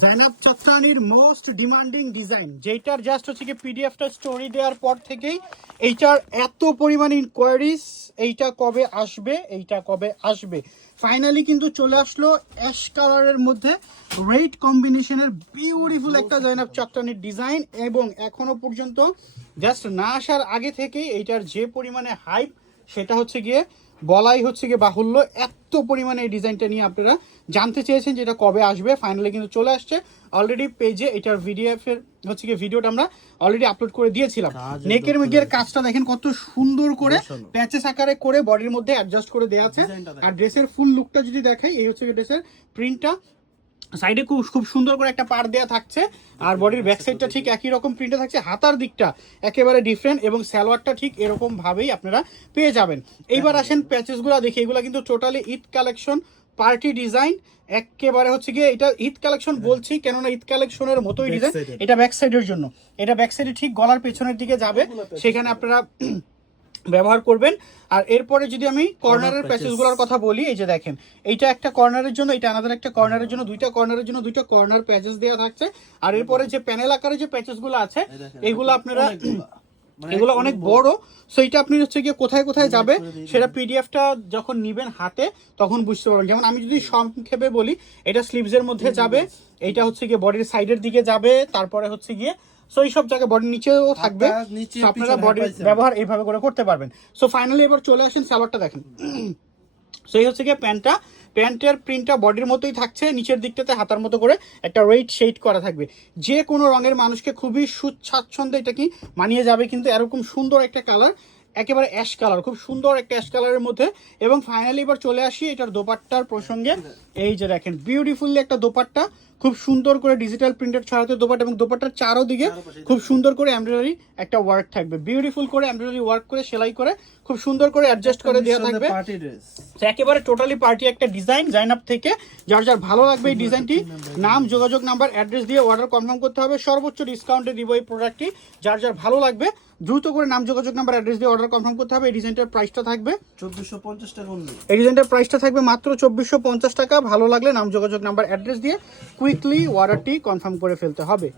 Zainab চট্টরানীর most demanding design, যেটার just হচ্ছে কি পিডিএফটা স্টোরি দেওয়ার পর থেকেই এইটার এত পরিমাণ ইনকোয়ারিজ, এইটা কবে আসবে, এইটা কবে আসবে। ফাইনালি কিন্তু চলে আসলো অ্যাশ কালারের মধ্যে রেড কম্বিনেশনের বিউটিফুল একটা জাইনাব চট্টরানীর ডিজাইন। এবং এখনো পর্যন্ত জাস্ট না আসার আগে থেকেই এইটার যে পরিমাণে হাইপ, সেটা হচ্ছে গিয়ে বলাই হচ্ছে গিয়ে বাহুল্য। এত পরিমাণে এই ডিজাইনটা নিয়ে আপনারা জানতে চেয়েছেন যেটা কবে আসবে, ফাইনালি কিন্তু চলে আসছে অলরেডি পেজে। এটার ভিডিএফ এর হচ্ছে গিয়ে ভিডিওটা আমরা অলরেডি আপলোড করে দিয়েছিলাম। নেকের মিডিয়ার কাজটা দেখেন কত সুন্দর করে প্যাচেস আকারে করে বডির মধ্যে অ্যাডজাস্ট করে দেওয়া আছে। আর ড্রেসের ফুল লুকটা যদি দেখাই, এই হচ্ছে ড্রেসের প্রিন্টটা। সাইডে খুব সুন্দর করে একটা পার দেওয়া থাকছে, আর বডির ব্যাক সাইডটা ঠিক একই রকম প্রিন্টে থাকছে। হাতার দিকটা একেবারে ডিফারেন্ট এবং সালোয়ারটা ঠিক এরকম ভাবেই আপনারা পেয়ে যাবেন। এইবার আসেন প্যাচেসগুলো দেখি, এগুলো কিন্তু totally Eid collection party design. একেবারে হচ্ছে গিয়ে এটা ঈদ কালেকশন বলছি কেননা ঈদ কালেকশনের মতোই ডিজাইন। এটা ব্যাক সাইডের জন্য, এটা ব্যাক সাইডে ঠিক গলার পেছনের দিকে যাবে, সেখানে আপনারা ব্যবহার করবেন। আর এরপরে যদি আমি কর্নারের প্যাচেসগুলোর কথা বলি, এই যে দেখেন এইটা একটা কর্নারের জন্য, এটা আলাদা একটা কর্নারের জন্য, দুইটা কর্নারের জন্য দুইটা কর্নার প্যাচেস দেওয়া থাকছে। আর এরপরে যে প্যানেল আকারে যে প্যাচেসগুলো আছে, এগুলো আপনারা এগুলো অনেক বড়। সো এটা আপনি হচ্ছে গিয়ে কোথায় কোথায় যাবে সেটা পিডিএফটা যখন নিবেন হাতে তখন বুঝতে পারবেন। যেমন আমি যদি সংক্ষেপে বলি, এটা স্লিভসের মধ্যে যাবে, এইটা হচ্ছে গিয়ে বডির সাইডের দিকে যাবে, তারপরে হচ্ছে গিয়ে সো এই সব জায়গায় বডির নিচেও থাকবে। আপনারা বডির ব্যবহার এইভাবে করে করতে পারবেন। সো ফাইনালি এবার চলে আসেন সালোয়ারটা দেখেন। সো এই হচ্ছে গিয়ে প্যান্টটা, প্যান্টের প্রিন্টটা বডির মতোই থাকছে, নিচের দিকটাতে হাতার মতো করে একটা রেড শেড করা থাকবে। যে কোনো রঙের মানুষকে খুবই সুস্বাচ্ছন্দ্যে এটা কি মানিয়ে যাবে। কিন্তু এরকম সুন্দর একটা কালার, একেবারে অ্যাশ কালার, খুব সুন্দর একটা অ্যাশ কালারের মধ্যে। এবং ফাইনালি এবার চলে আসি এটার দোপাট্টার প্রসঙ্গে। এই যে দেখেন বিউটিফুলি একটা দোপাট্টা, খুব সুন্দর করে ডিজিটাল প্রিন্টেড ছড়াতে দোপাট্টা, এবং দোপাট্টার চারোদিকে খুব সুন্দর করে এমব্রয়ডারি একটা ওয়ার্ক থাকবে, বিউটিফুল করে এমব্রয়ডারি ওয়ার্ক করে সেলাই করে খুব সুন্দর করে অ্যাডজাস্ট করে দেওয়া থাকবে। একেবারে টোটালি পার্টি একটা ডিজাইন জাইনাব থেকে। যার যার ভালো লাগবে এই ডিজাইনটি, নাম, যোগাযোগ নাম্বার, অ্যাড্রেস দিয়ে অর্ডার কনফার্ম করতে হবে। সর্বোচ্চ ডিসকাউন্টে দিব এই প্রোডাক্টটি। যার যার ভালো লাগবে দ্রুত করে নাম, যোগাযোগ নাম্বার, অ্যাড্রেস দিয়ে অর্ডার কনফার্ম করতে হবে। এই ডিজাইনটার প্রাইসটা থাকবে 2450 টাকা অনলি। এই ডিজাইনটার প্রাইসটা থাকবে মাত্র 2450 টাকা। ভালো লাগলে নাম, যোগাযোগ নাম্বার, অ্যাড্রেস দিয়ে কুইকলি অর্ডারটি কনফার্ম করে ফেলতে হবে।